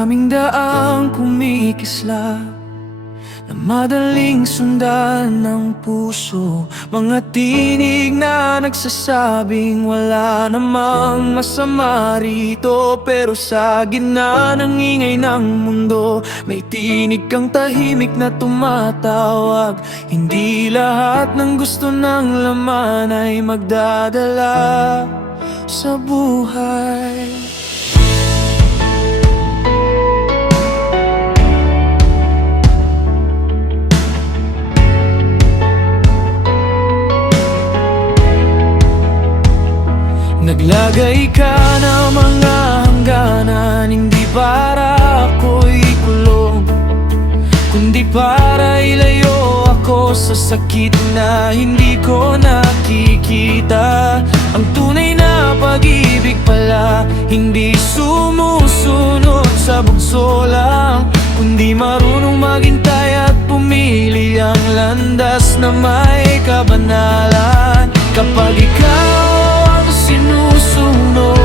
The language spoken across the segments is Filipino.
Maraming daang kumikislap na madaling sundan ng puso. Mga tinig na nagsasabing wala namang masama rito. Pero sa gitna ng ingay ng mundo, may tinig kang tahimik na tumatawag. Hindi lahat ng gusto ng laman ay magdadala sa buhay. Naglagay ka ng mga hangganan, hindi para ako'y kulong, kundi para ilayo ako sa sakit na hindi ko nakikita. Ang tunay na pag-ibig pala, hindi sumusunod sa bugso lang, kundi marunong maghintay at pumili ang landas na may kabanalan. Kapag ikaw sinusunod,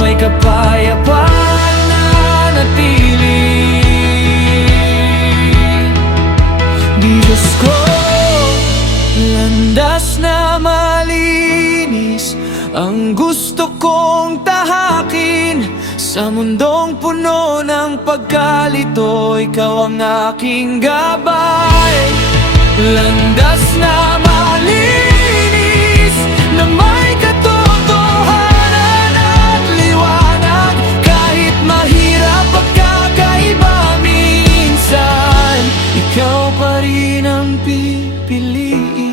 may kapayapaan na natili. Diyos ko, landas na malinis ang gusto kong tahakin. Sa mundong puno ng pagkalito, ikaw ang aking gabay. Landas na malinis na may katotohanan at liwanag. Kahit mahirap at kakaiba minsan, ikaw pa rin ang pipiliin.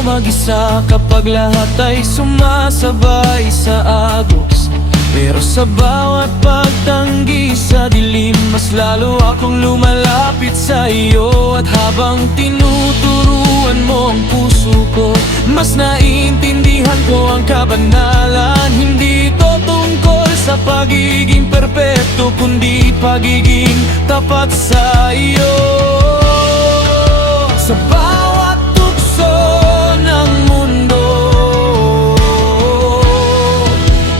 Mag-isa kapag lahat ay sumasabay sa agos, pero sa bawat pagtanggi sa dilim, mas lalo akong lumalapit sa iyo. At habang tinuturuan mo ang puso ko, mas naiintindihan ko ang kabanalan. Hindi ito tungkol sa pagiging perpekto, kundi pagiging tapat sa iyo. Sa bawat tukso ng mundo,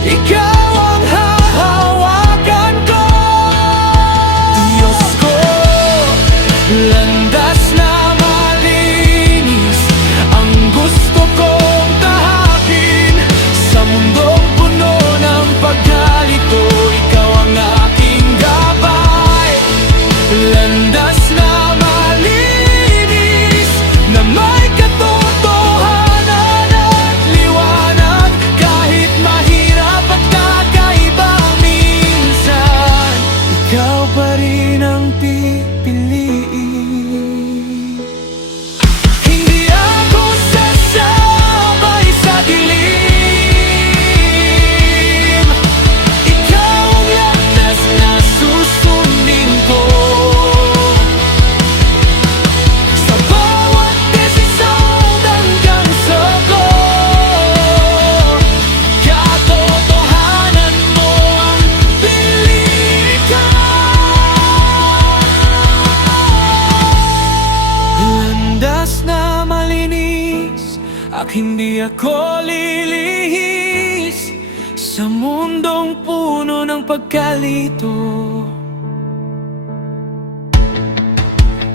ikaw ang hahawakan ko. Diyos ko, landas na malinis ang gusto kong tahakin. Sa mundong puno ng pagkalito, ikaw ang aking gabay. Landas na malinis na may katotohanan at liwanag. Kahit mahirap at kakaiba minsan, ikaw pa rin ang pipiliin. Hindi ako sasabay sa dilim, ikaw ang landas na susundin ko. Sa bawat desisyon hanggang sa dulo, katotohanan mo ang piliin ko. Landas na malinis at hindi ako lilihis sa mundong puno ng pagkalito.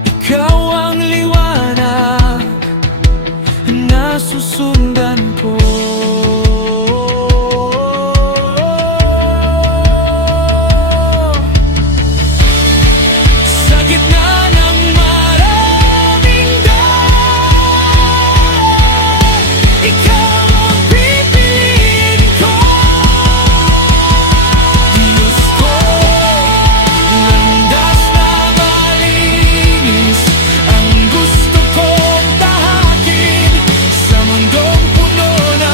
Ikaw ang liwanag na susundan ko. Sa gitna ng maraming daan, ikaw ang pipiliin ko. Diyos ko, landas na malinis ang gusto kong tahakin. Sa mundong puno ng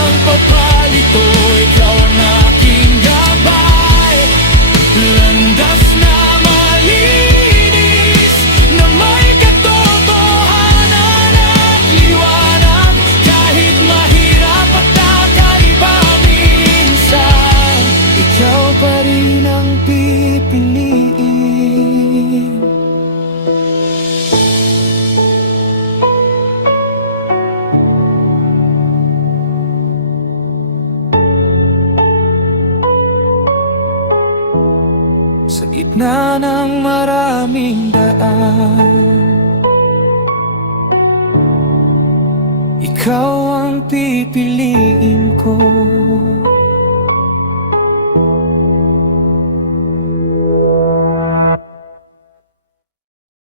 gitna ng maraming daan, ikaw ang pipiliin ko.